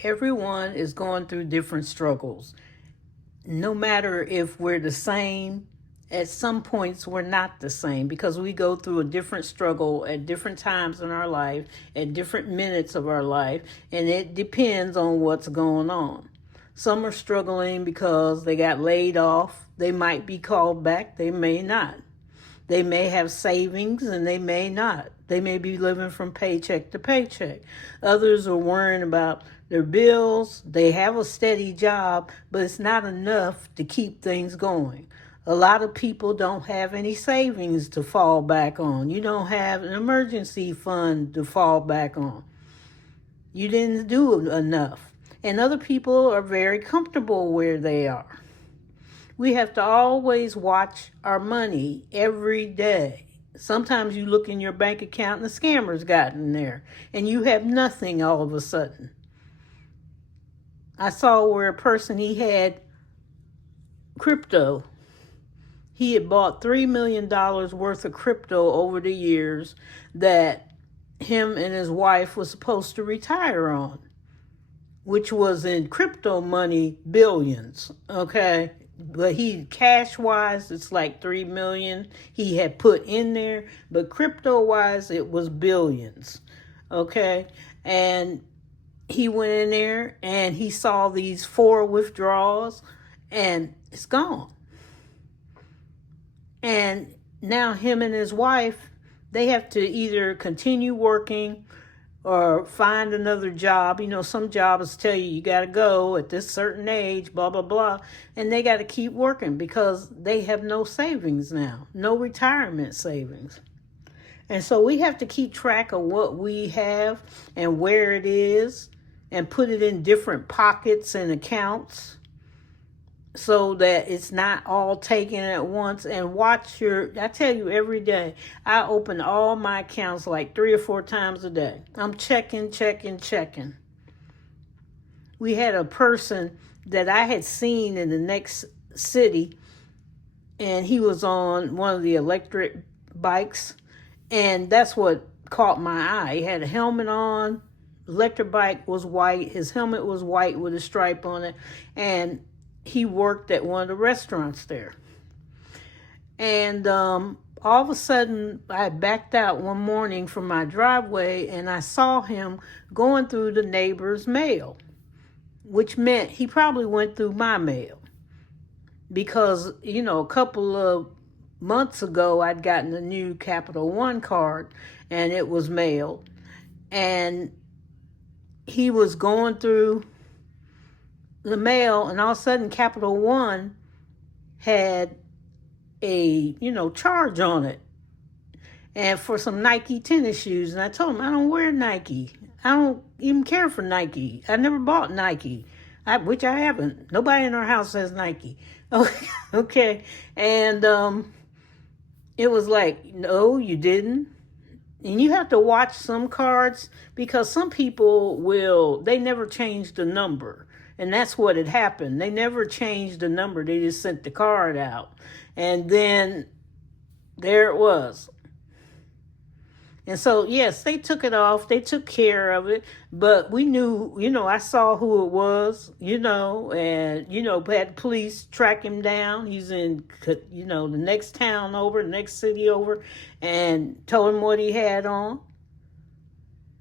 Everyone is going through different struggles. No matter if we're the same, at some points we're not the same because we go through a different struggle at different times in our life, at different minutes of our life, and it depends on what's going on. Some are struggling because they got laid off. They might be called back, they may not. They may have savings and they may not. They may be living from paycheck to paycheck. Others are worrying about their bills. They have a steady job, but it's not enough to keep things going. A lot of people don't have any savings to fall back on. You don't have an emergency fund to fall back on. You didn't do enough. And other people are very comfortable where they are. We have to always watch our money every day. Sometimes you look in your bank account and the scammer's got in there and you have nothing all of a sudden. I saw where a person, he had crypto. He had bought $3 million worth of crypto over the years that him and his wife was supposed to retire on, which was in crypto money, billions, okay? But he, cash wise, it's like 3 million he had put in there, but crypto wise, it was billions. Okay. And he went in there and he saw these 4 withdrawals and it's gone. And now him and his wife, they have to either continue working or find another job. You know, some jobs tell you got to go at this certain age, blah, blah, blah. And they got to keep working because they have no savings now, no retirement savings. And so we have to keep track of what we have and where it is and put it in different pockets and accounts so that it's not all taken at once. And watch I tell you every day, I open all my accounts like 3 or 4 times a day. I'm checking. We had a person that I had seen in the next city, and he was on one of the electric bikes, and that's what caught my eye. He had a helmet on, electric bike was white, his helmet was white with a stripe on it, and he worked at one of the restaurants there. And all of a sudden, I backed out one morning from my driveway and I saw him going through the neighbor's mail, which meant he probably went through my mail. Because, you know, a couple of months ago, I'd gotten a new Capital One card and it was mailed. And he was going through the mail, and all of a sudden Capital One had a, charge on it, and for some Nike tennis shoes. And I told him, I don't wear Nike. I don't even care for Nike. I never bought Nike, which I haven't. Nobody in our house has Nike. Okay. And it was like, no, you didn't. And you have to watch some cards because some people they never change the number. And that's what had happened. They never changed the number. They just sent the card out. And then there it was. And so, yes, they took it off. They took care of it. But we knew, I saw who it was, and, had police track him down. He's in, the next town over, the next city over, and told him what he had on.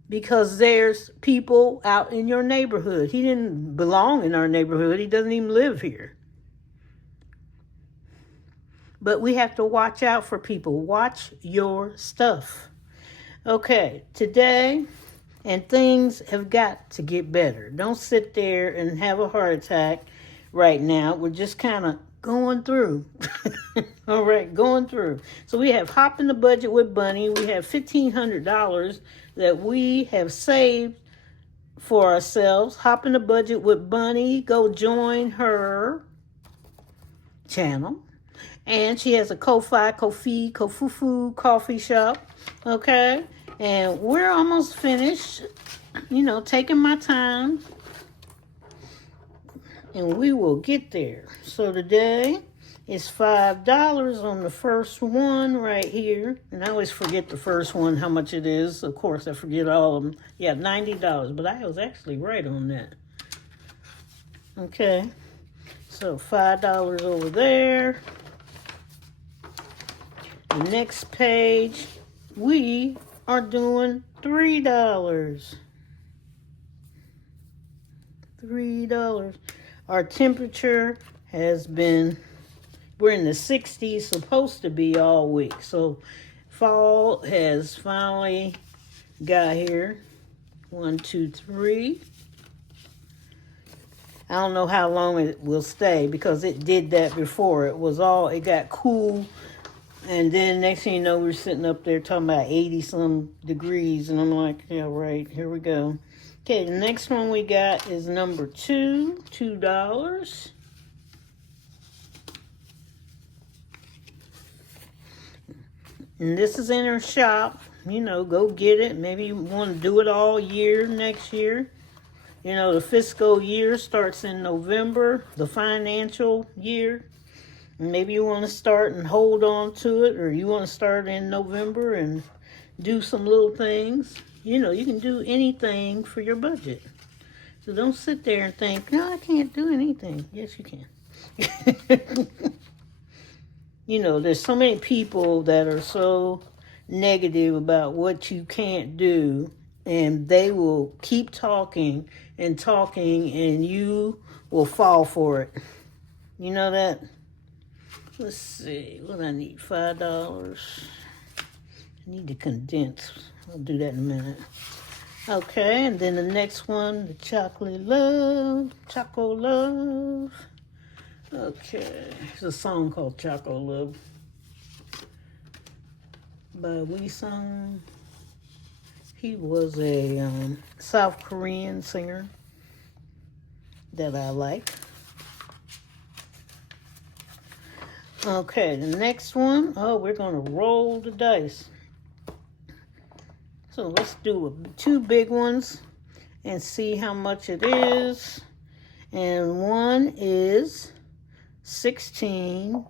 Because there's people out in your neighborhood. He didn't belong in our neighborhood. He doesn't even live here. But we have to watch out for people. Watch your stuff. Okay, today, and things have got to get better. Don't sit there and have a heart attack right now. We're just kind of going through. All right, going through. So we have Hop in the Budget with Bunny. We have $1,500 that we have saved for ourselves. Hop in the Budget with Bunny. Go join her channel. And she has a Ko-Fi, Ko-Fi, Kofufu coffee shop. Okay? And we're almost finished. Taking my time. And we will get there. So today is $5 on the first one right here. And I always forget the first one, how much it is. Of course, I forget all of them. Yeah, $90. But I was actually right on that. Okay, so $5 over there. The next page, we are doing $3. $3. Our temperature has been, we're in the 60s, supposed to be all week. So fall has finally got here. 1, 2, 3. I don't know how long it will stay because it did that before. It got cool. And then next thing you know, we're sitting up there talking about 80 some degrees. And I'm like, yeah, right, here we go. Okay, the next one we got is number 2, $2. And this is in our shop. You know, go get it. Maybe you want to do it all year next year. You know, the fiscal year starts in November, the financial year. Maybe you want to start and hold on to it, or you want to start in November and do some little things. You know, you can do anything for your budget. So don't sit there and think, no, I can't do anything. Yes, you can. You know, there's so many people that are so negative about what you can't do, and they will keep talking, and you will fall for it. You know that? Let's see, what I need, $5. I need to condense. I'll do that in a minute. Okay, and then the next one, the Chocolate Love, Choco Love. Okay, there's a song called Choco Love by Wee Sung. He was a South Korean singer that I like. Okay, the next one, we're going to roll the dice. So let's do 2 big ones and see how much it is. And one is 16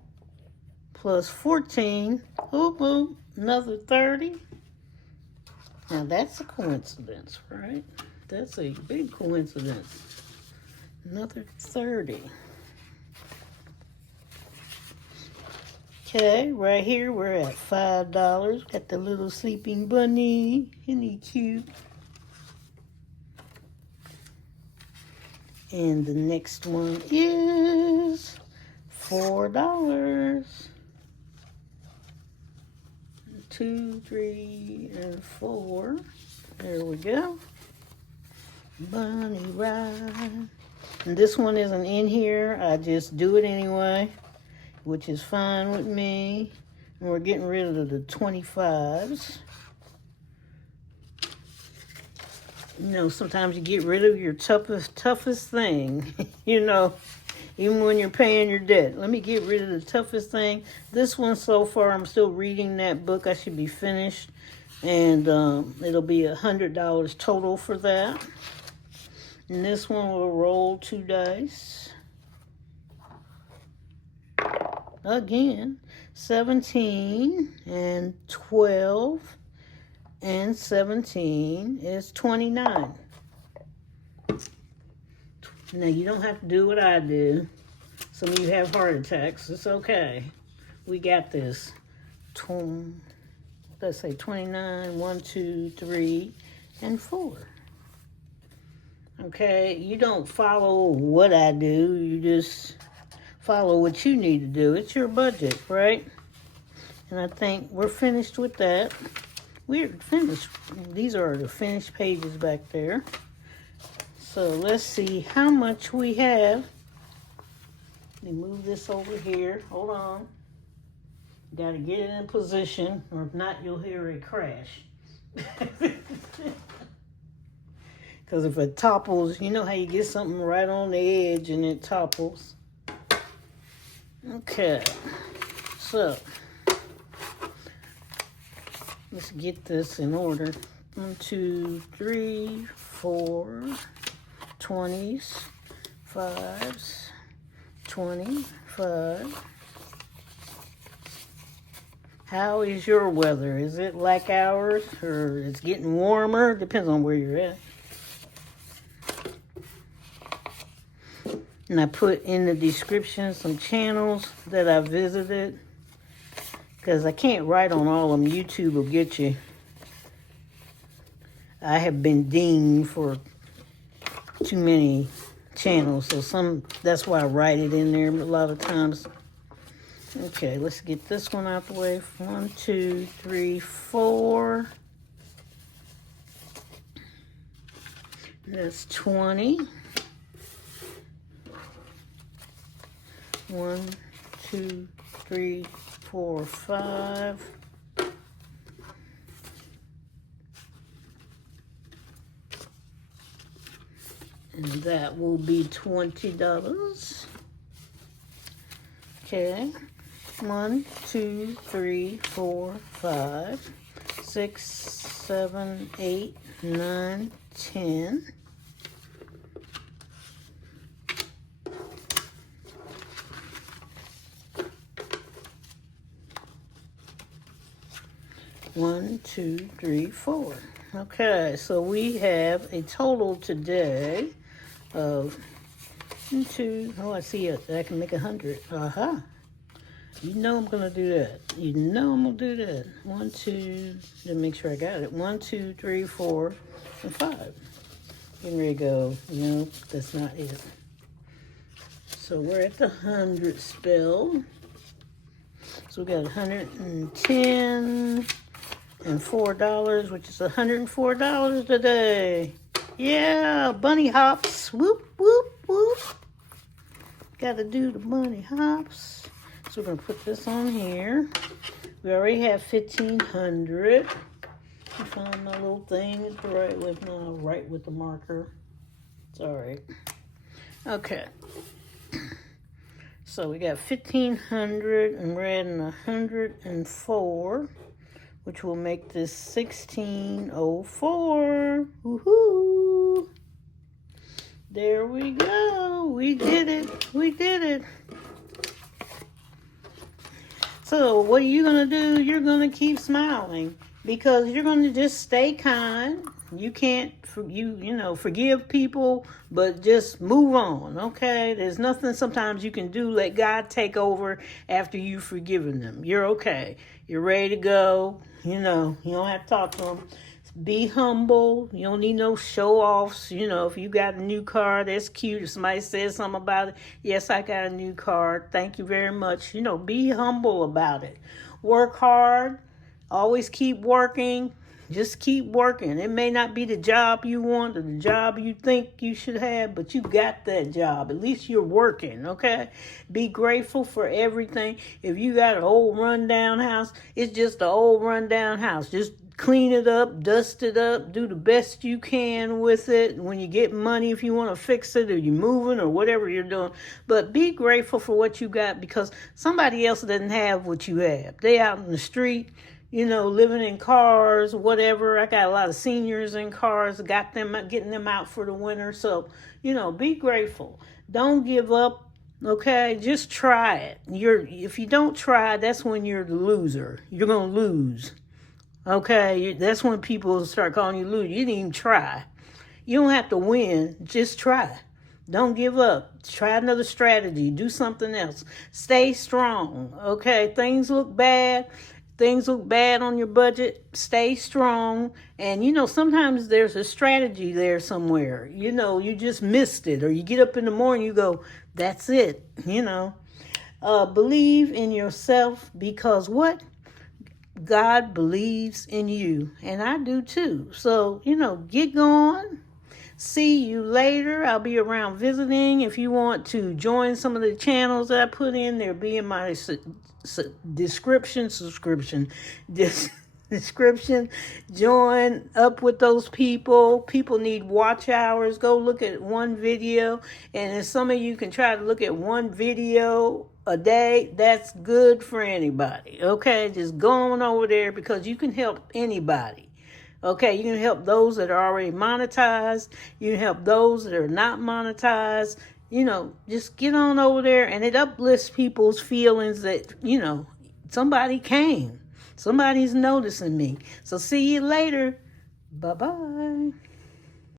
plus 14. Ooh, another 30. Now that's a coincidence, right? That's a big coincidence. Another 30. Okay, right here we're at $5. Got the little sleeping bunny. Isn't he cute? And the next one is $4. 2, 3, and 4. There we go. Bunny ride. And this one isn't in here. I just do it anyway, which is fine with me. And we're getting rid of the 25s. You know, sometimes you get rid of your toughest thing, you know, even when you're paying your debt. Let me get rid of the toughest thing. This one so far, I'm still reading that book. I should be finished. And it'll be $100 total for that. And this one will roll 2 dice. Again, 17 and 12 and 17 is 29. Now, you don't have to do what I do. Some of you have heart attacks. It's okay. We got this. Let's say 29, 1, 2, 3, and 4. Okay, you don't follow what I do. You just follow what you need to do. It's your budget, right? And I think we're finished with that. We're finished. These are the finished pages back there. So let's see how much we have. Let me move this over here. Hold on. Got to get it in position, or if not, you'll hear it crash. Because if it topples, you know how you get something right on the edge and it topples. Okay, so let's get this in order. 1, 2, 3, 4, 20s, 5s, 25. How is your weather? Is it like ours, or it's getting warmer? Depends on where you're at. And I put in the description some channels that I visited, because I can't write on all of them. YouTube will get you. I have been dinged for too many channels, so that's why I write it in there a lot of times. Okay, let's get this one out the way. 1, 2, 3, 4. That's 20. 1, 2, 3, 4, 5. And that will be $20. Okay. 1, 2, 3, 4, 5, 6, 7, 8, 9, 10. One, 2, 3, 4. Okay, so we have a total today of 2. Oh, I see it. I can make 100. Aha. You know I'm gonna do that. You know I'm gonna do that. 1, 2. Let me make sure I got it. 1, 2, 3, 4, and 5. Getting ready to go. No, that's not it. So we're at the 100 spell. So we got 110 and $4, which is $104 today. Yeah, bunny hops. Whoop, whoop, whoop. Gotta do the bunny hops. So we're gonna put this on here. We already have 1,500. I found my little thing. It's right with my right with the marker. It's all right. Okay. So we got 1,500, and we're adding 104, which will make this 1,604. Woohoo! There we go. We did it. We did it. So what are you going to do? You're going to keep smiling, because you're going to just stay kind. You can't, forgive people, but just move on, okay? There's nothing sometimes you can do. Let God take over after you've forgiven them. You're okay. You're ready to go. You don't have to talk to them. Be humble. You don't need no show-offs. If you got a new car, that's cute. If somebody says something about it, yes, I got a new car. Thank you very much. Be humble about it. Work hard. Always keep working. Just keep working. It may not be the job you want or the job you think you should have, but you got that job. At least you're working, okay? Be grateful for everything. If you got an old rundown house, it's just an old rundown house. Just clean it up, dust it up, do the best you can with it. When you get money, if you want to fix it, or you're moving or whatever you're doing, but be grateful for what you got, because somebody else doesn't have what you have. They out in the street, living in cars, whatever. I got a lot of seniors in cars, getting them out for the winter. So, be grateful. Don't give up. Okay, just try it. If you don't try, that's when you're the loser. You're going to lose. Okay, that's when people start calling you loser. You didn't even try. You don't have to win, just try. Don't give up. Try another strategy. Do something else. Stay strong. Okay, things look bad on your budget. Stay strong. And sometimes there's a strategy there somewhere. You just missed it, or you get up in the morning, you go, that's it. Believe in yourself, because what? God believes in you, and I do too. So, get going. See you later. I'll be around visiting. If you want to join some of the channels that I put in, they'll be in my description. Join up with those people. People need watch hours. Go look at one video. And if some of you can try to look at one video a day, that's good for anybody. Okay, just go on over there, because you can help anybody. Okay, you can help those that are already monetized. You can help those that are not monetized. Just get on over there, and it uplifts people's feelings that, somebody came. Somebody's noticing me. So see you later. Bye-bye.